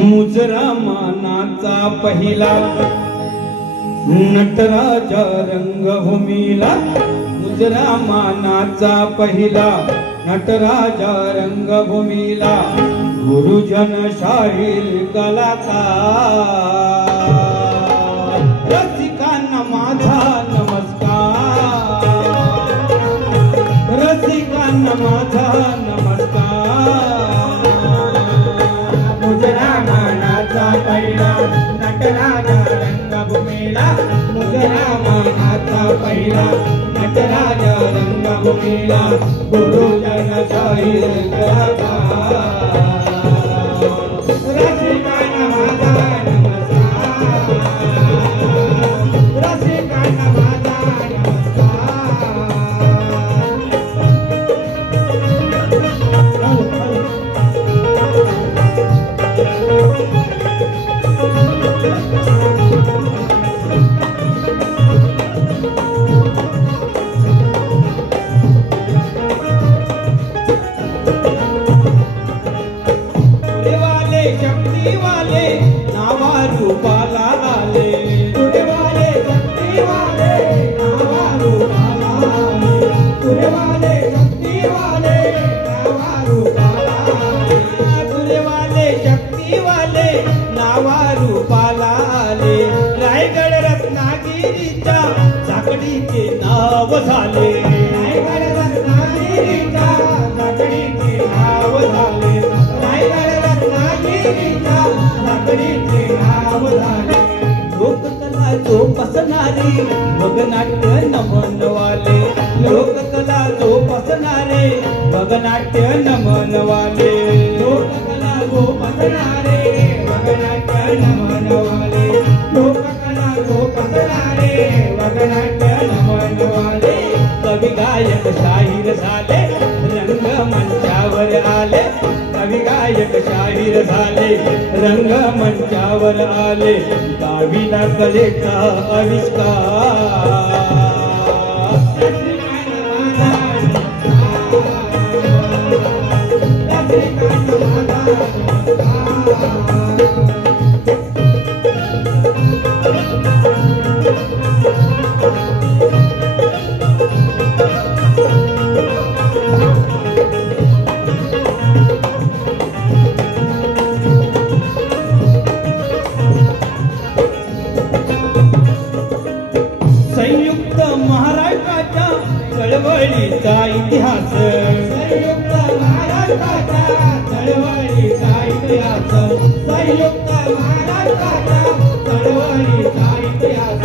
मुजरा मानाचा पहिला नटराजा रंगभूमीला, मुजरा मानाचा पहिला नटराजा रंगभूमीला, गुरुजन शाहीर कलाकार, रसिकांना माझा नमस्कार, रसिकांना माझा नमस्कार। मुजरा मानाचा पहिला नटराजा रंगभूमीला, मुजरा मानाचा पहिला नटराजा रंगभूमीला, गुरुजन शाहीर कलाकार, रसिकांना माझा नमस्कार, रसिकांना माझा रायगड रत्नागिरीच्या झाकडीचे नाव झाले, रायगड रत्नागिरीच्या झाकडीचे नाव झाले, रायगड रत्नागिरीच्या झाकडीचे नाव झाले। लोककला जोपासणारे भगनाट्य नमनवाले, लोककला जोपासणारे भगनाट्य नमनवाले, लोककला जोपासणारे भगनाट्य नमनवाले, लोककला जोपासणारे भगनाट्य नमनवाले। कवी गायक शाहीर झाले रंगमंचावर आले, कवी गायक शाहीर झाले रंगमंचावर आले, गाविला कलेचा आविष्कार। संयुक्त महाराष्ट्राच्या चळवळीचा इतिहास, संयुक्त महाराष्ट्राच्या चळवळीचा इतिहास, संयुक्त महाराष्ट्राच्या चळवळीचा इतिहास।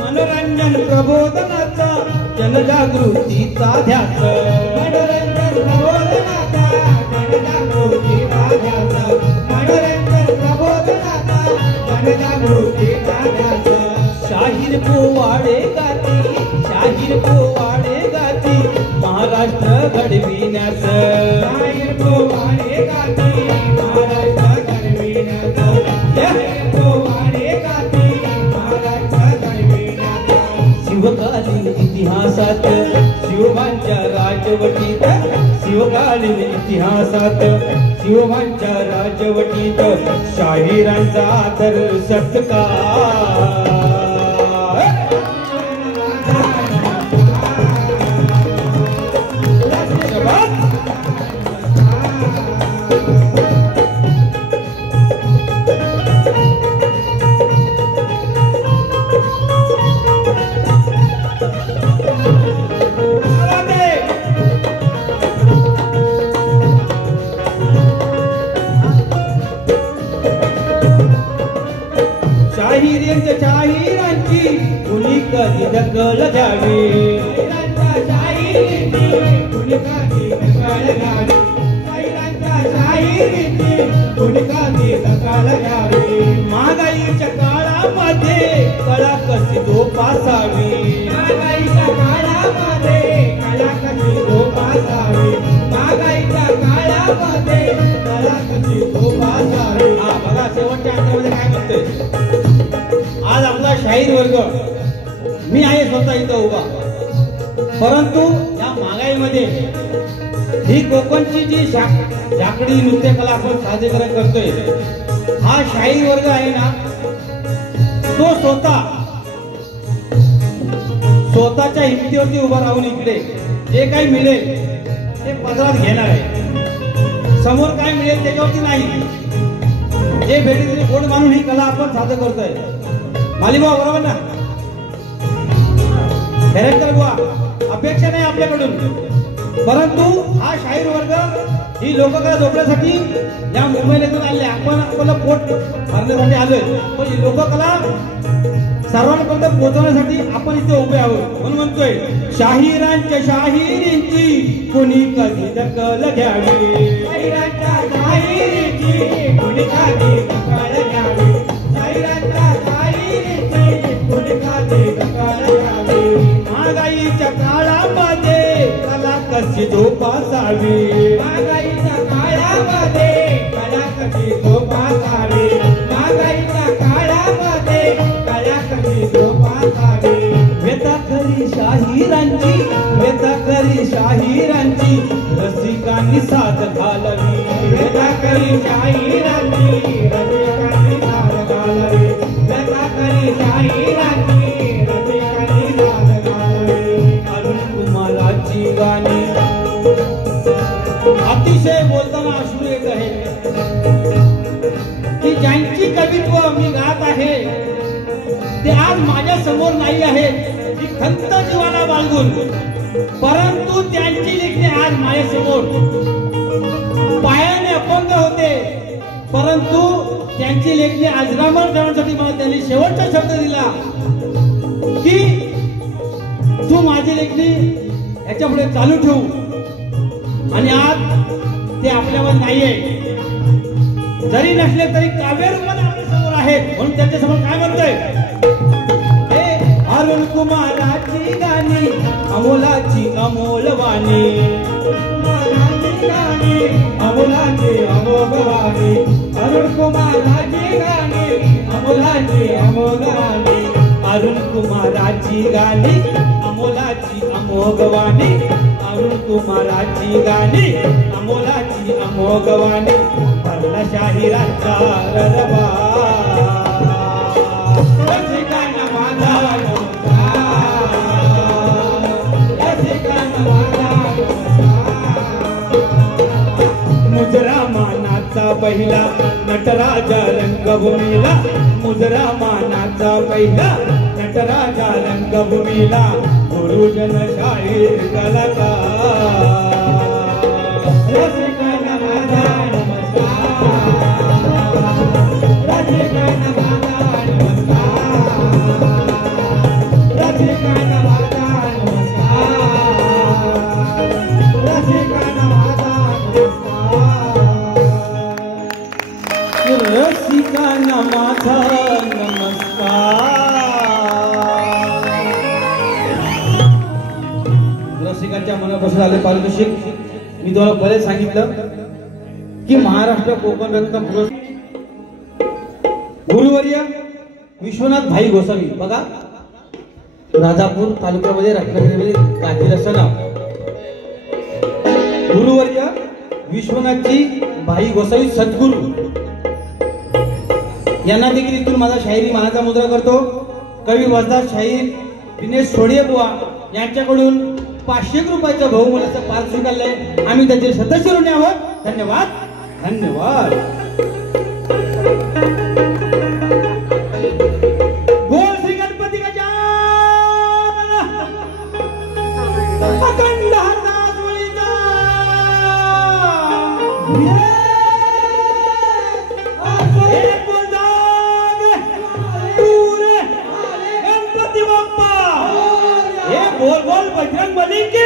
मनोरंजन प्रबोधनाचा जनजागृतीचा ध्यास, मनोरंजन प्रबोधनाचा जनजागृतीचा ध्यास, मनोरंजन प्रबोधनाचा जनजागृतीचा ध्यास। शाहीर पोवाडे गाती, शाहीर पोवाडे गाती महाराष्ट्र घडविण्यास, शाहीर पोवाडे गाती महाराष्ट्र घडविण्यास, शाहीर पोवाडे गाती महाराष्ट्र घडविण्यास। शिवकालीन इतिहासात शिवबांच्या राजवटीत, शिवकालीन इतिहासात शिवबांच्या राजवटीत शाहिरांचा आदर सत्कार। शाहिरांची कुणी कधी दखल घ्यावी, शाहिरांची कुणी कधी दखल घ्यावी, शाहिरांच्या शाहिरीची कुणी कधी दखल घ्यावी। महागाईच्या काळामध्ये कला कशी जोपासावी, महागाईच्या काळामध्ये कला कशी जोपासावी, महागाईच्या काळामध्ये त्याला कशी शोभा द्यावी. हा बघा शेवटच्या अंकामध्ये काय म्हणतोय. आज आपला शाहीर वर्ग मी आहे स्वतः इथं उभा, परंतु या महागाईमध्ये ही कोकणची जी झाकडी नृत्यकला आपण सादरीकरण करतोय, हा शाहीर वर्ग आहे ना, तो स्वतःच्या हिमतीवरती उभा राहून इकडे जे काही मिळेल ते पदरात घेणार आहे. समोर काय मिळेल त्याच्यावरती नाही, जे भेटेल ते बोट मानून ही कला आपण सादर करतोय. मालिबा बरोबर ना? डायरेक्टर बुवा, अपेक्षा नाही आपल्याकडून, परंतु हा शाहीर वर्ग ही लोककला जोडण्यासाठी या मुंबईला आले. आपण आपलं पोट भरण्यासाठी आलोय, पण ही लोककला सर्वांपर्यंत पोहोचवण्यासाठी आपण इथे उभे आहोत. म्हणून म्हणतोय, शाहिरांच्या शाहिरींची कुणी कधी दखल घ्यावी. शाहिरांच्या शाहिरींची कुणी कधी दखल घ्यावी. शाहिरांच्या शाहिरींची कुणी कधी दखल घ्यावी. महागाईच्या काळामध्ये कला कशी जोपासावी. महागाईच्या काळामध्ये कला कशी जोपासावी. महागाईच्या काळामध्ये कला कशी जोपासावी. व्यथाखरी शाहिरांची, व्यथाखरी शाहिरांची रसिकांनी साथ घालावी. व्यथाखरी शाहिरांची रसिकांनी साथ घालावी. व्यथाखरी शाहिरांची रसिकांनी साथ घालावी. अरुण कुमाराची गाणी अतिशय बोलताना अश्रू येत आहे की ज्यांची कवित्व मी गात आहे ते आज माझ्या समोर नाही आहे, ही खंत जीवाला बाळगून, परंतु त्यांची लेखणी आज माझ्या समोर. पायाने अपंग होते, परंतु त्यांची लेखणी अजरामर ठेवण्यासाठी मला त्यांनी शेवटचा शब्द दिला की तू माझी लेखणी याच्या पुढे चालू ठेवू. आणि आज ते आपल्यावर नाहीये, जरी नसले तरी काव्य रूपाने आपल्या समोर आहेत. म्हणून त्यांच्या समोर काय म्हणतोय, अरुण कुमाराची गाणी अमोलाची अमोलवाणी. अमोलाची अमोलवाणी. अरुण कुमाराची गाणी अमोलाची अमोलवाणी. अरुण कुमाराची गाणी अमोलाची अमोघवाणी. अरुण कुमाराची गाणी अमोलाची अमोघवाणी. भरला शाहिरांचा ररबा. रसिकांना माझा नमस्कार. रसिकांना माझा नमस्कार. मुजरा मानाचा पहिला नटराजा रंगभूमीला. मुजरा मानाचा पहिला नटराजा रंगभूमीला. गुरुजन शाहीर कलाकार. रसिकांना माझा नमस्कार. रसिकांना माझा नमस्कार. रसिकांना माझा नमस्कार. रसिकांना माझा नमस्कार. रसिकांना माझा नमस्कार. रसिकांच्या मनापासून आले पारितोषिक. मी तुम्हाला बरेच सांगितलं की महाराष्ट्र कोकण रत्न पुरस्कार गुरुवर्य विश्वनाथ भाई गोसावी. बघा, राजापूर तालुक्यामध्ये रत्नागिरीमध्ये गाठी असं नाव. गुरुवर्य विश्वनाथजी भाई गोसावी सद्गुरू यांना देखील इथून माझा शाहिरी मानाचा मुद्रा करतो. कवी वजदार शाहीर दिनेश सोडिये बुवा यांच्याकडून 500 रुपयाचं बहुमूल्याचं पारितोषिक स्वीकारलंय. आम्ही त्याचे सदस्य ऋणी आहोत. धन्यवाद. धन्यवाद. बोल श्री गणपती गजानन. अखंड हरदास बळीचा. गणपती बाप्पा. हे बोल बोल बजरंग बली की.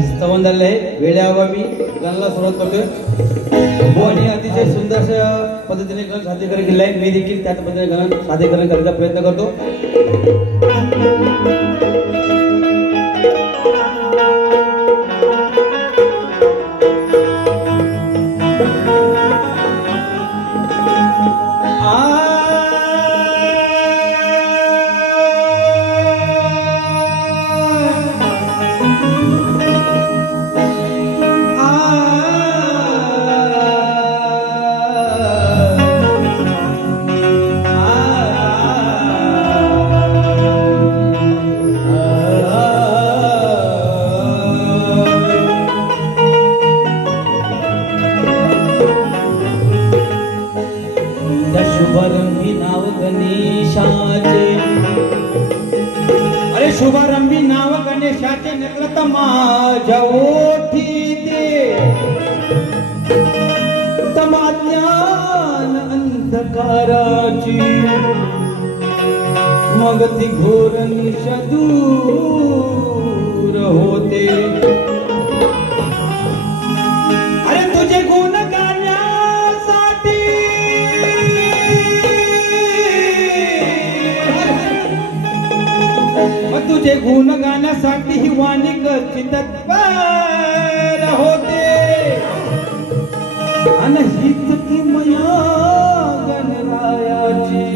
स्तवन झालेलं आहे. वेळेअभावी गणाला सुरुवात करतोय. आणि अतिशय सुंदर पद्धतीने गण सादरीकरण केलं आहे. मी देखील त्याच पद्धतीने गण सादरीकरण करण्याचा प्रयत्न करतो. शुभारंभी नाव गणेशाचे, अरे शुभारंभी नाव गणेशाचे नेत्रत माझ्या ओठी दे. तमा ज्ञान अंधकाराची मग ती घोर निशा दूर होते. अरे तुझे गुण तुझे गुण गाण्यासाठी ही वाणी कशी तत्पर होते. आणि हीच किमया गणरायाची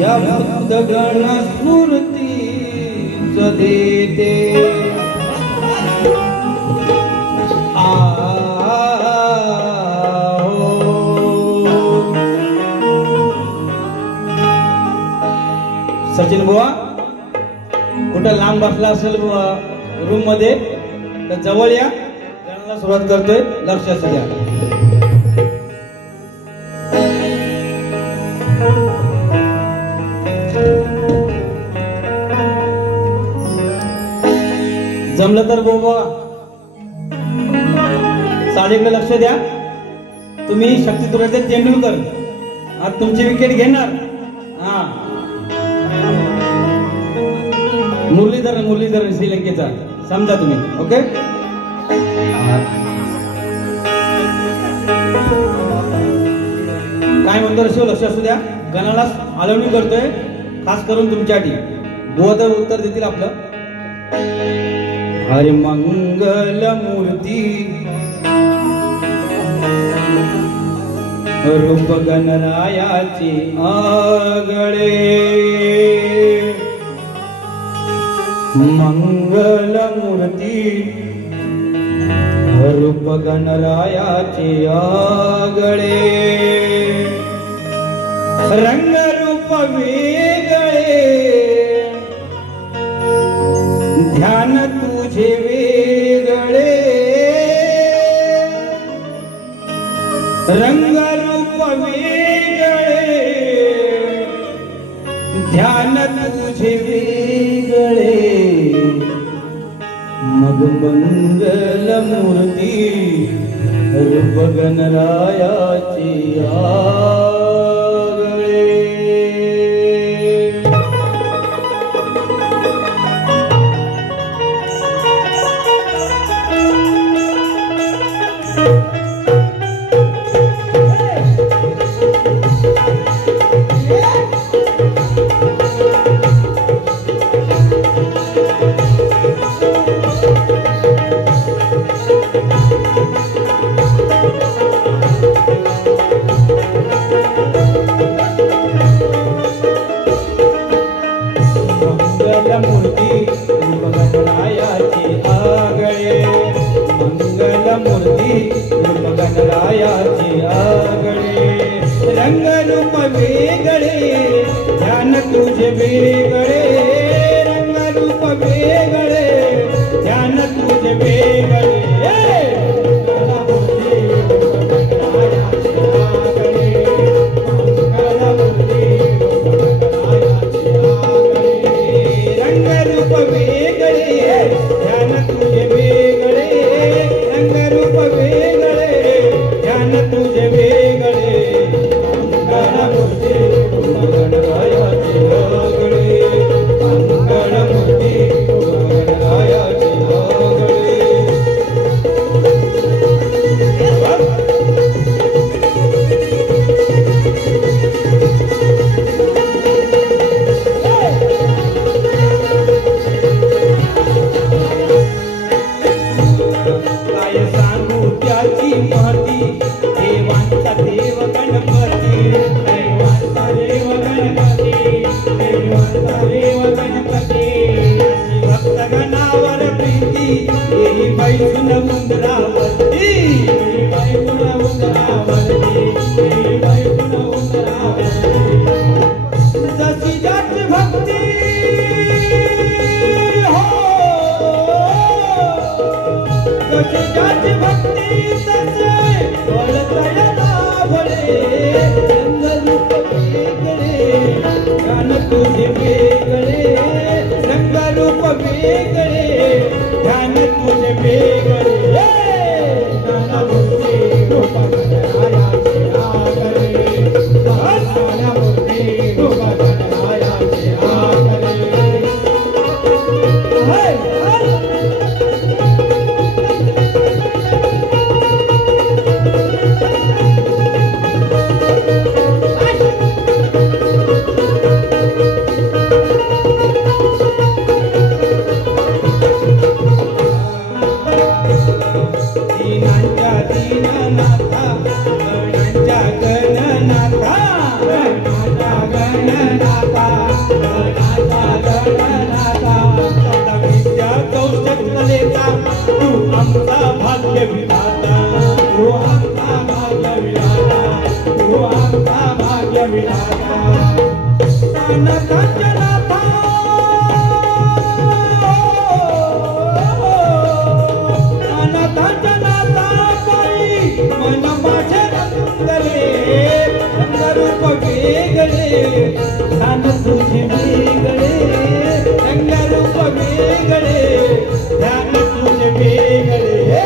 या भक्त गण स्फूर्ती देते. सचिन बुवा कुठं लांब बसला असेल रूम मध्ये तर जवळ या. गणाला सुरुवात करतोय. लक्ष असू द्या. जमलं तर बुवा साडीकडे लक्ष द्या. तुम्ही शक्ती तेंडुलकर आज तुमची विकेट घेणार. हा मुरलीधरन श्रीलंकेचा समजा तुम्ही. ओके काय म्हणतो शिव लक्ष असू द्या. गणाला आळवणी करतोय खास करून तुमच्यासाठी. बुवा तर उत्तर देतील आपलं. हरे मंगल मूर्ती रूप गणरायाची आगळे. मंगल मूर्ती रूप गणरायाची आगळे. रंग रूप वेगळे ध्यान तुझे वेगळे. रंग रूप वेगळे ध्यान तुझे वेगळे. मग मंगल मूर्ती रूप गणरायाची आगळे. रंग रूप वेगळे ध्यान तुझे वेगळे. रंग रूप वेगळे ध्यान तुझे वेगळे. गणरायाची गगनावर प्रीती येई बैसून उंदरावरती येई बैसून उंदरावरती येई बैसून उंदरावरती जशी ज्याची भक्ती हो जशी ज्याची भक्ती तसे वळतय लाभले रंगरूप वेगळे ध्यान तुझे वेगळे रंगरूप वेगळे ध्यान तुझे वेगळे ज्ञानमूर्ती रूप गणरायाचे आगरे ज्ञानमूर्ती रूप गणरायाचे आगरे भाग्य विधाता तू आमचा भाग्य विधाता तू आमचा भाग्य विधाता नाथांच्या नाथा नाथांच्या नाथा पायी मन माझे रंगले रंगरूप वेगळे ध्यान तुझे वेगळे रंगरूप वेगळे ध्यान तुझे वेगळे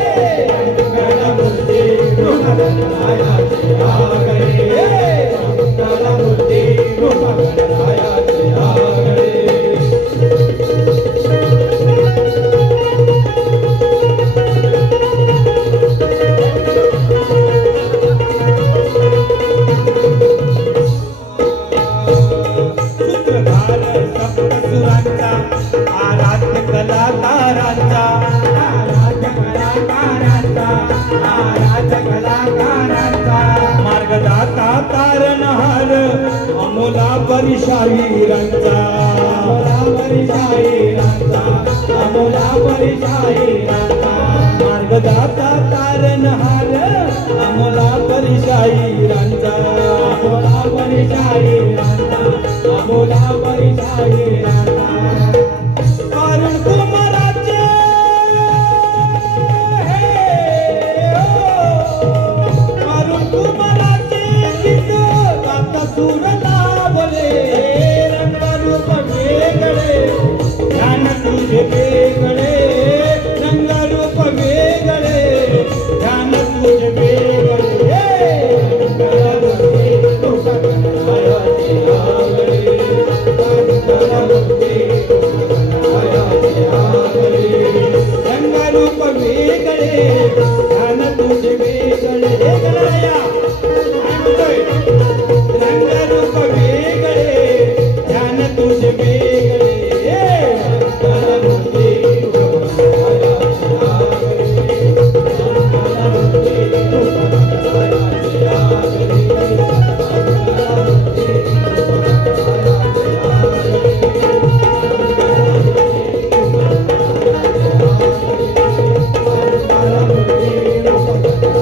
ज्ञानमूर्ती रूप गणरायाचे आगरे ज्ञानमूर्ती रूप गणरायाचे आगरे सूत्रधार सप्तसुरांचा आराध्य कलाकारांचा मार्गदाता तारणहार अमोलावरी शाहिरांचा अमोलावरी शाहिरांचा अमोलावरी शाहिरांचा मार्गदाता तारणहार अमोलावरी शाहिरांचा अमोलावरी शाहिरांचा अमोलावरी शाहिरांचा कारण कुमाराचे सूर लाभले रंगरूप वेगळे ध्यान तुझे वेगळे रंगरूप वेगळे ध्यान तुझे वेगळे ज्ञानमूर्ती रूप गणरायाचे आगरे ज्ञानमूर्ती रूप गणरायाचे आगरे रंगरूप वेगळे ध्यान तुझे वेगळे गणराया रंगरूप वेगळे ध्यान तुझे वेगळे ज्ञानमूर्ती रूप गणरायाचे आगरे ज्ञानमूर्ती रूप गणरायाचे आगरे ज्ञानमूर्ती रूप गणरायाचे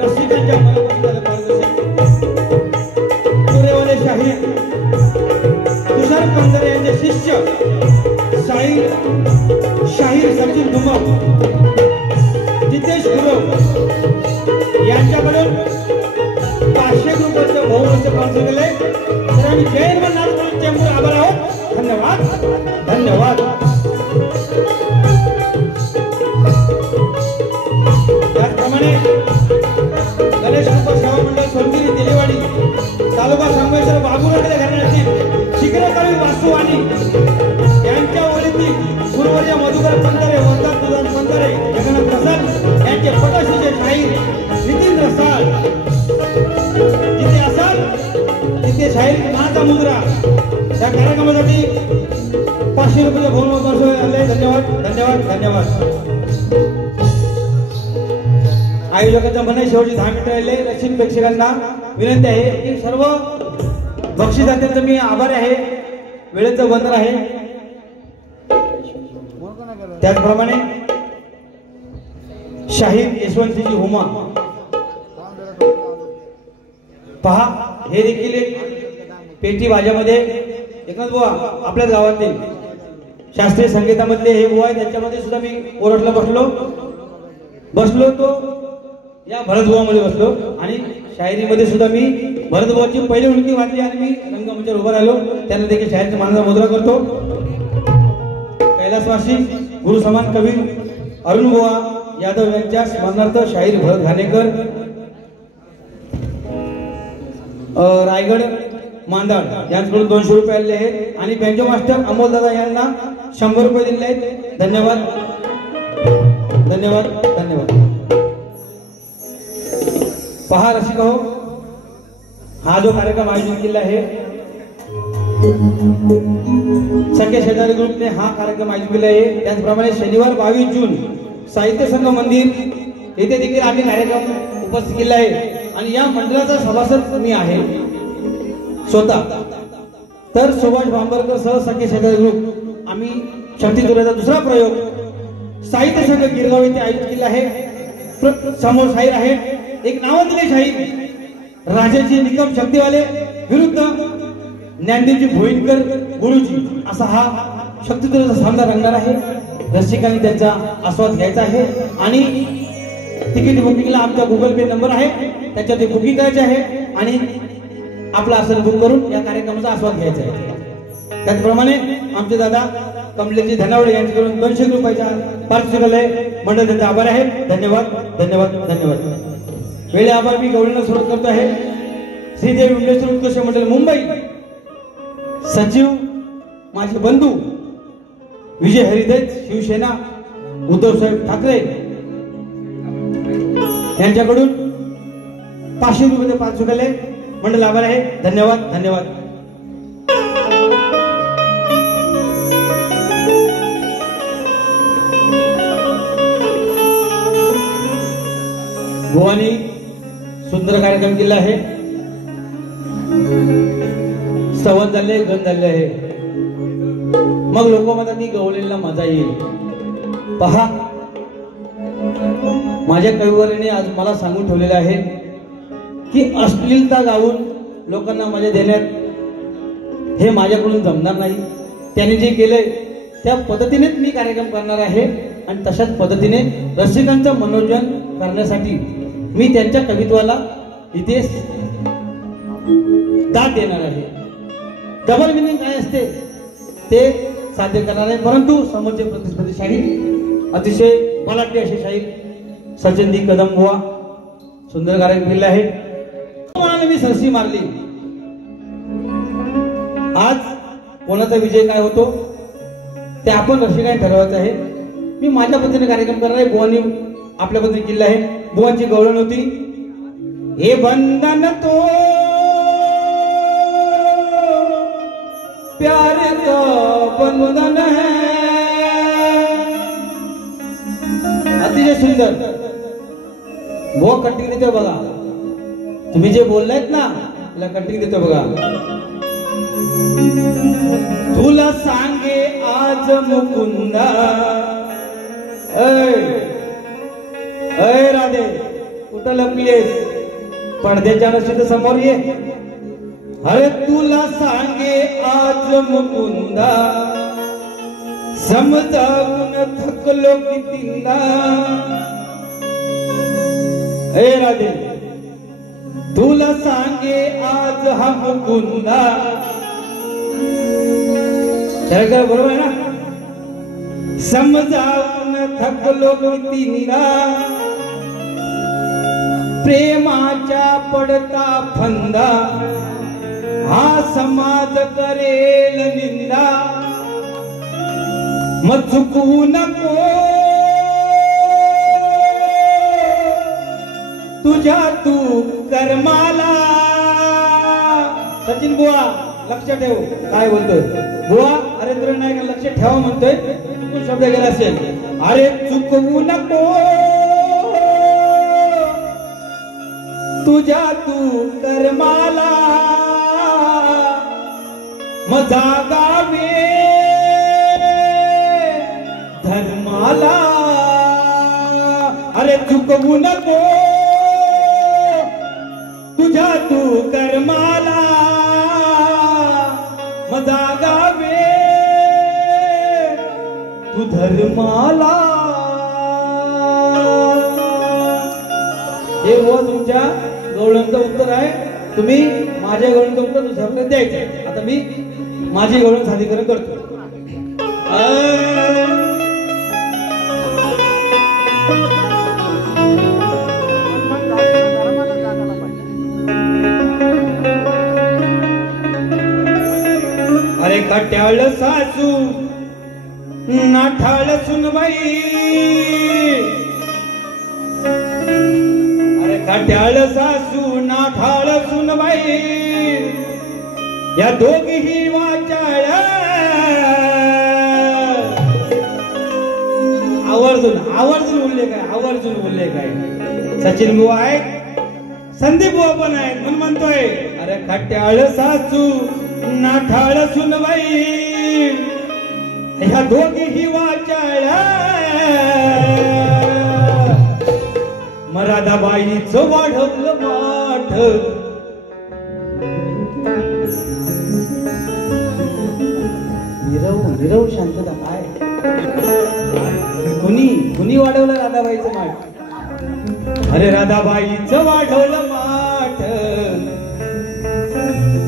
रसिकांच्या मनापासून पुरेवाले शाहीर तुषार पंधरे यांचे शिष्य शाहीर सचिन धुमक जितेश गुरव यांच्याकडून 500 रुपयाचं बहुमूल्य स्पॉन्सर केले तर आम्ही जैन नाथ चेंबूर आभार आहोत धन्यवाद धन्यवाद त्याचप्रमाणे गणेश कृपा सेवा मंडळ सोनगिरी दिलेवाडी तालुका संगमेश्वर बाबूराडे घराण्यातील शिखरकवी वासुवाणी यांच्या ओळीतील गुरुवर्य मधुकर पंधरे वरदान दुधान पंधरे जगन्नाथ प्रसाद यांचे पटशिष्य शाहीर नितीन रसाळ जिथे असाल तिथे शाहीर नाचा मुद्रा या कार्यक्रमासाठी 500 रुपये बहुमत आले धन्यवाद धन्यवाद धन्यवाद आयोजकांचं म्हणे शेवटी 10 मिनिटं राहिले रसिक प्रेक्षकांना विनंती आहे की सर्व बक्षिसार्थींचं मी आभारी आहे, वेळेचं बंधन आहे. त्याचप्रमाणे शाहीर यशवंतजी हुमा पहा, हे देखील एक पेटी भाज्यामध्ये एकनाथ बुवा आपल्याच गावातील शास्त्रीय संगीतामधले हे बुवा आहे. त्याच्यामध्ये सुद्धा मी ओरडला बसलो तो या भरतबुवामध्ये बसलो आणि शायरीमध्ये सुद्धा मी भरतबुवाची पहिली उलटी वाजली आणि मी रंगमंचावर उभा राहिलो. त्यांना देखील शायरीचा मानाचा मुद्रा करतो. कैलासवासी गुरु समान कवी अरुण बुवा यादव यांच्या स्मरणार्थ शाहीर भरत घाणेकर रायगड मांदाड यांच्याकडून 200 रुपये आलेले आहेत आणि बँजो मास्टर अमोल दादा यांना 100 रुपये दिलेले आहेत. धन्यवाद धन्यवाद धन्यवाद. पहा रसिक हो, हा जो कार्यक्रम आयोजित केला आहे सख्या शेजारी ग्रुपने हा कार्यक्रम आयोजित केला आहे. त्याचप्रमाणे शनिवार 22 जून साहित्य संघ मंदिर येथे देखील आम्ही कार्यक्रम उपस्थित केला आहे आणि या मंडळाचा सभासद मी आहे स्वतः. तर सुभाष भांबरकर सह सख्या शेजारी ग्रुप आम्ही शक्तीतुऱ्याचा दुसरा प्रयोग साहित्य संघ गिरगाव येथे आयोजित केला आहे. समोर शाहीर आहे एक नावाजलेले शाहीर राजाजी निकम शक्तीवाले विरुद्ध ज्ञानदेवजी भोईनकर गुरुजी असा हा शक्तीतुऱ्याचा सामना रंगणार आहे. रसिकांनी त्यांचा आस्वाद घ्यायचा आहे आणि तिकीट बुकिंगला आमचा गुगल पे नंबर आहे, त्याच्यात बुकिंग करायचे आहे आणि आपला आसन बुक करून या कार्यक्रमाचा आस्वाद घ्यायचा आहे. त्याचप्रमाणे आमचे दादा कमलेशजी धनावडे यांच्याकडून 200 रुपयाच्या पारितोषिक मंडळ त्यांचा आभार आहे. धन्यवाद धन्यवाद धन्यवाद. वेळे आभार मी गौरवण्यास सुरुवात करतो आहे. श्रीदेवी विमलेश्वर उत्कृष्ट मंडळ मुंबई सचिव माझे बंधू विजय हरिदेव शिवसेना उद्धव साहेब ठाकरे यांच्याकडून 500 रुपये पारितोषिक मंडळ आभार आहे. धन्यवाद धन्यवाद. भुवानी सुंदर कार्यक्रम केला आहे. सवत झाले गण झाले आहे. मग लोक म्हणतात की गवळीला मजा येईल. पहा, माझ्या कविवरीने आज मला सांगून ठेवलेले आहे की अश्लीलता गाऊन लोकांना मजा देण्यात हे माझ्याकडून जमणार नाही. त्याने जे केलंय त्या पद्धतीनेच मी कार्यक्रम करणार आहे आणि तशाच पद्धतीने रसिकांचं मनोरंजन करण्यासाठी मी त्यांच्या कवित्वाला इथे दाद देणार आहे. डबल मिनिंग काय असते ते साध्य करणार आहे. परंतु समोरचे प्रतिस्पर्धी शाहीर अतिशय बलाढ्य असे शाहीर सचिन दी कदम बुवा सुंदर कार्यक्रम केले आहे. मी सरशी मारली. आज कोणाचा विजय काय होतो ते आपण रसिकांनी ठरवायचं आहे. मी माझ्या पद्धतीने कार्यक्रम करणार आहे. बुवांनी आपल्या पद्धतीने केला आहे. बुवांची गवळण होती हे बंधन तो प्यार का बंधन है. अतिशय सुंदर. बुवा कटिंग देते बघा. तुम्ही जे बोललायत ना त्याला कटिंग देतो बघा. तुला सांगे आज मुकुंदा अय राधे कुठं लपलीस? पडद्याच्या रशीद समोर ये. अरे तुला सांगे आज मुकुंदा समजावून थकलो कितींदा. हे राधे तुला सांगे आज हा मुकुंदा. बरोबर आहे ना? समजावून थकलो कितींदा. प्रेमाच्या पडता फंदा हा समाज करेल निंदा. मग चुकवू नको तुझ्या तू कर्माला. सचिन बुवा लक्ष ठेव काय बोलतोय. बुवा हरेंद्र नाईक लक्ष ठेवा म्हणतोय. तू शब्द गेला असेल. अरे चुकवू नको तुझ्या तू कर्माला. मजा गावे धर्माला अरे चुकवू नको तुझ्या तू कर्माला मजा गावे तू धर्माला हे हो तुमच्या गवळणचं उत्तर आहे तुम्ही माझ्या गवळणचं उत्तर दुसऱ्याकडे द्यायचं आता मी माझी गवळण सादरीकरण करतो अरे खट्याळ सासू नाठाळ सुनबाई अरे खट्याळ सासू नाठाळ सुनबाई या दोघीही वाचाळ आवर्जून उल्लेख आहे आवर्जून उल्लेख आहे सचिन बुवा आहेत संदीप बुवा पण आहेत म्हणून म्हणतोय अरे खट्याळ सासू नाठाळ सुनबाई ह्या दोघीही वाचाळ मराठाबाईचं वाढवलं माठ निरव शांतता काय कुणी वाढवलं राधाबाईचं माठ अरे राधाबाईचं वाढवलं माठ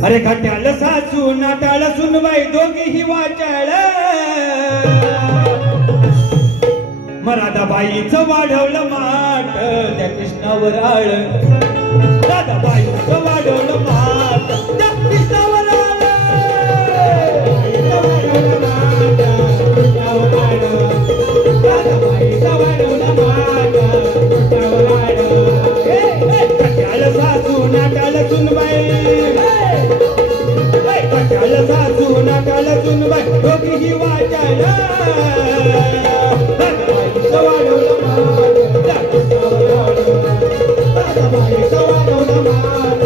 अरे खट्याळ सासू नाटाळ सुनबाई दोघीही वाचाळ राधाबाईचं वाढवलं माठ त्या कृष्णावर आळ राधाबाईचं वाढवलं माठ त्या कृष्णावर आळ राधाबाईचं वाढवलं माठ खट्याळ सासू नाटाळ सुनबाई खट्याळ सासू नाटाळ सुनबाई दोघीही वाचाळ वाढवलं माठ राधाबाईचं वाढवलं माठ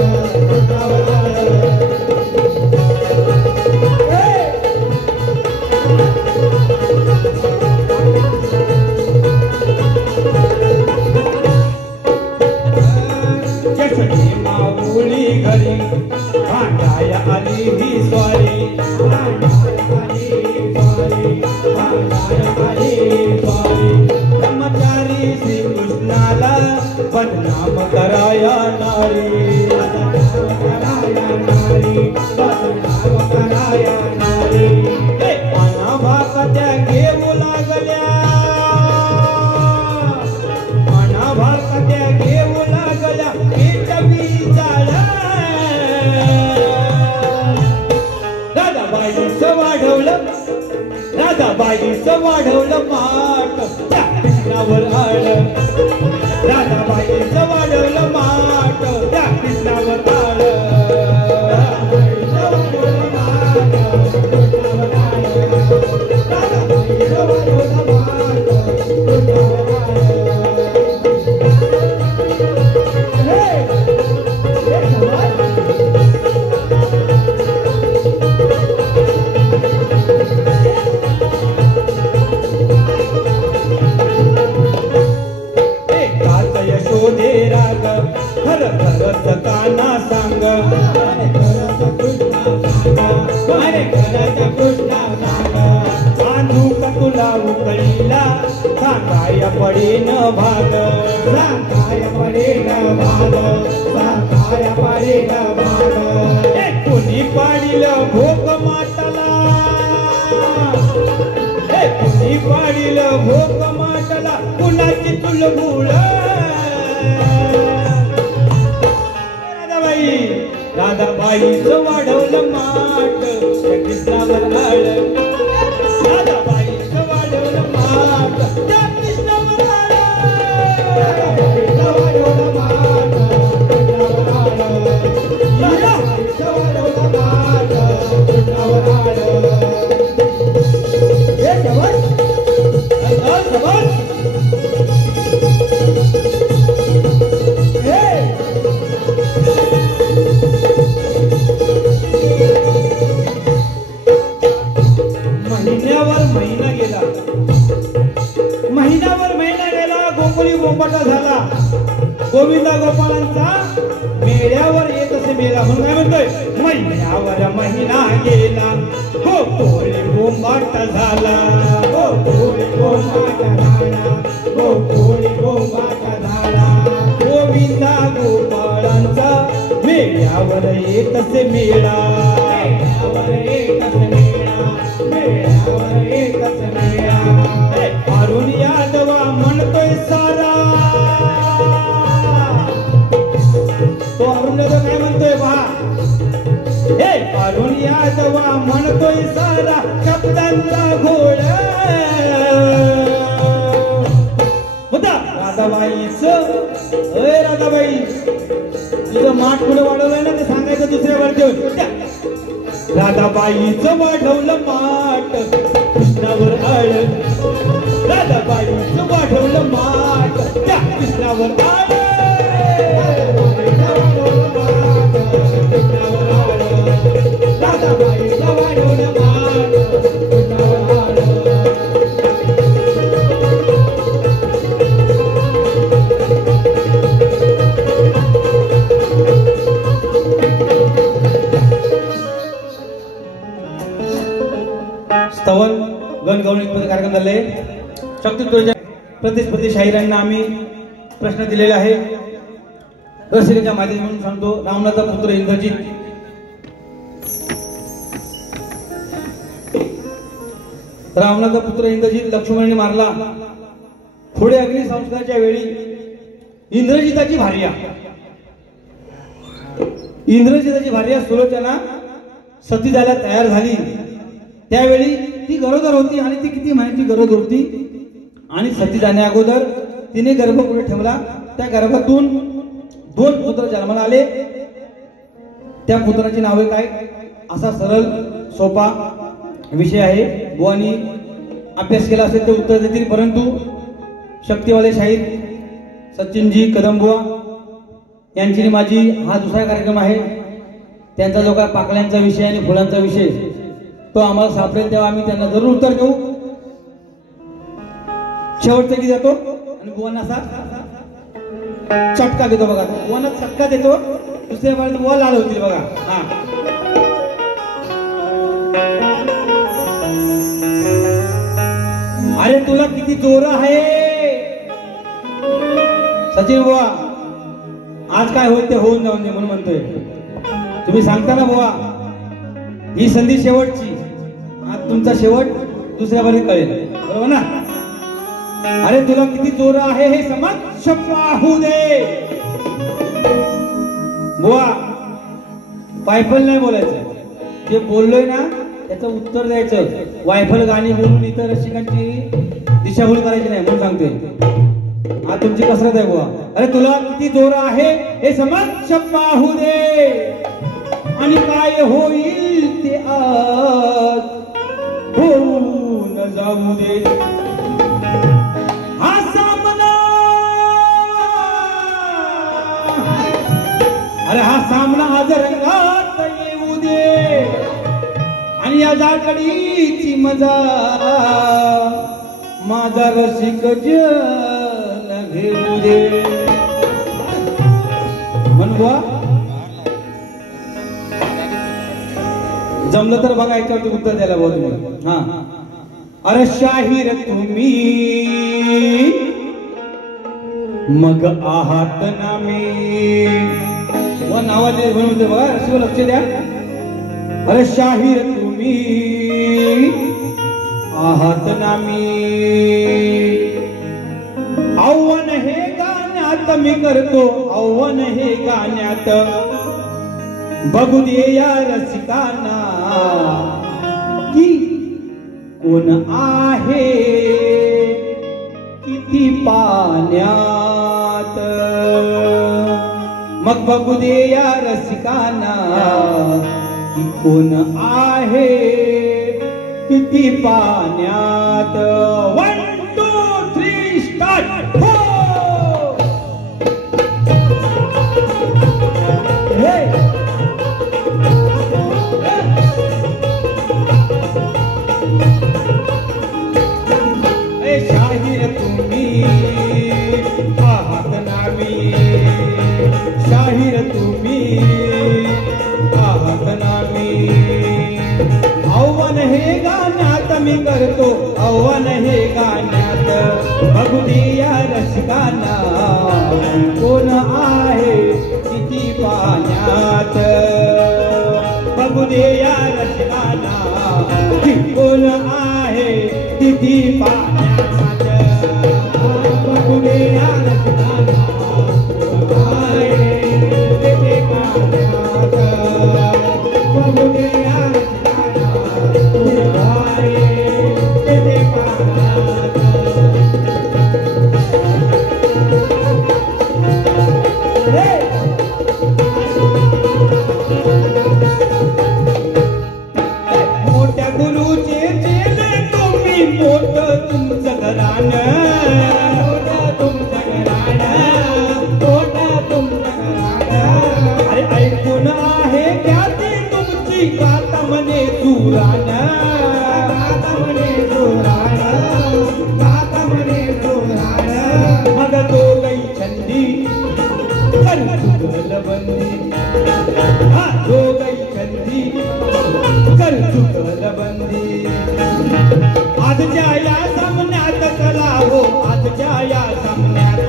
जसली माऊली घरी भांडाया आली ही स्वारी ब्रह्मचारी श्री कृष्णाला बदनाम कराया नारी अनाभाकत्या घेऊ लागल्या अनाभाकत्या घेऊ लागल्या राधाबाईचं वाढवलं माठ त्या कृष्णावर आळ राधाबाईचं वाढवलं माठ त्या कृष्णावर आळ राधाबाईचं वाढवलं काना सांग अरे कृष्णा सांग बांधू का तुला उकळीला सांगाय पडेन भाग कुणी पाडिलं भोग माटला कुणी पाडिलं भोग माटला कुणाची तुलगुळ राधाबाईचं वाढवलं माठ त्या कृष्णावर आळ राधाबाईचं वाढवलं माठ त्या कृष्णावर आळ राधाबाईचं वाढवलं माठ कृष्णावर आळ राधाबाईचं वाढवलं माठ कृष्णावर आळ हे जवळ बोंबाटा झाला. गोविंदा गोपाळांचा मेळ्यावर येत असे मेला म्हणून काय म्हणतोय, महिन्यावर महिना गेला, हो कोळी बोंबाटा झाला, हो कोळी बोंबाटा झाला, हो कोळी बोंबाटा झाला. गोविंदा गोपाळांचा मेळ्यावर येत असे मेळा, मेळ्यावर येत असे मेळा, मेळ्यावर येत असे मेळा. अरुण यादवा म्हणतोय सारा, तो अरुण यादव काय म्हणतोय पहा, हे अरुण यादवा म्हणतोय सारा शब्दांचा घोडा. होता राधाबाईचं, अय राधाबाई तुझं माठ पुढे वाढवलंय ना, ते सांगायचं दुसऱ्या वर देऊन. राधाबाईचं वाढवलं माठ कृष्णावर आळ, राधाबाईचं वाढवलं माठ त्या कृष्णावर आळ. राधाबाईचं वाढवलं माठ कृष्णावर आळ. स्तवन गणगवळणी कार्यक्रम झाले. शक्तीस्तोच्या प्रतिस्पर्धी शाहिरांना आम्ही प्रश्न दिलेले आहे. रसिकाच्या माध्यमातून सांगतो. रावणाचा पुत्र इंद्रजित, रावणाचा पुत्र इंद्रजित लक्ष्मणाने मारला. पुढे अग्निसंस्काराच्या वेळी इंद्रजिताची भार्या सुलोचना सती जायला तयार झाली. त्यावेळी ती गरोदर होती आणि ती किती महिन्याची गरोदर होती आणि सती जाण्या अगोदर तिने गर्भ पुढे ठेवला. त्या गर्भातून 2 पुत्र जन्माला आले. त्या पुत्राची नावे काय, असा सरळ सोपा विषय आहे. बुवानी अभ्यास केला असेल ते उत्तर देतील, परंतु शक्तीवाले शाहीर सचिनजी कदमबुवा यांची माझी हा दुसरा कार्यक्रम आहे. त्यांचा जो काय पाकळ्यांचा विषय आणि फुलांचा विषय तो आम्हाला सापडेल तेव्हा आम्ही त्यांना जरूर उत्तर देऊ. शेवटचा गीत जातो आणि बुवांना असा चटका देतो बघा. बुवांना चटका देतो, दुसऱ्या बाजूला बुवा लाल होतील बघा. हा अरे तुला किती जोर आहे सचिन बुवा, आज काय होईल ते होऊन जाऊन दे म्हणून म्हणतोय. तुम्ही सांगता ना बुवा, ही संधी शेवटची, आज तुमचा शेवट दुसऱ्या बाजूला कळेल, बरोबर ना. अरे तुला किती जोर आहे हे समक्ष पाहू दे. बुवा वायफल नाही बोलायचं, जे बोललोय ना त्याचं उत्तर द्यायचं. वायफल गाणी बोलून इतर रसिकांची दिशाभूल करायची नाही म्हणून सांगतोय. हा तुमची कसरत आहे बुवा. अरे तुला किती जोर आहे हे समक्ष पाहू दे, आणि काय होईल ते आज होऊन जाऊ दे. हा सामना, अरे हा सामना आज रंगात येऊ दे, आणि या जाकडीची मजा माझा रसिक जन घेऊ दे. म्हणवा जमलं तर बघा याच्यावरती उत्तर द्यायला भाऊ तुम्ही. हा अरे शाहीर तुम्ही मग आहात ना मी, व नावाचे म्हणून बघा रसिक लक्ष द्या. अरे शाहीर तुम्ही आहात ना मी, आव्हान हे गाण्यात मी करतो, आव्हान हे गाण्यात बघू दे या रसिकांना की कोण आहे किती पाण्यात. मग बघू दे या रसिकांना की कोण आहे किती पाण्यात. 1 2 3 स्टार्ट. शाहीर तुम्ही मी करतो आव्हान हे गाण्यात बघू दे या रसिकांना कोण आहे किती पाण्यात बघू दे या रसिकांना कोण आहे किती पाण्यात बघू दे या रसिकांना कोण आहे किती पाण्यात बघू दे या मोठ्या गुरुचे चेले तुम्ही मोठं तुमचं घराण मोठं तुमचं घराण मोठं तुमचं घराण अरे ऐकून आहे त्याची तुमची गाता म्हणे सुराण गाता म्हणे सुराण गाता म्हणे सुराण मग तो गई छंदी कर चुकल बंदी हा तो गई छंदी कर चुकल बंदी आजच्या या सामन्यात चला हो आजच्या या सामन्यात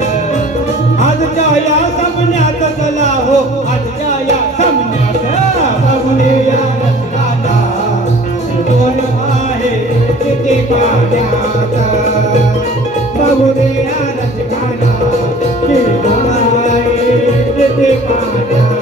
आजच्या या सामन्यात चला हो आजच्या या सामन्यात बघूने या रसिकांना कोण आहे किती पाण्यात बघूने या रसिकांना कोण आहे किती पाण्यात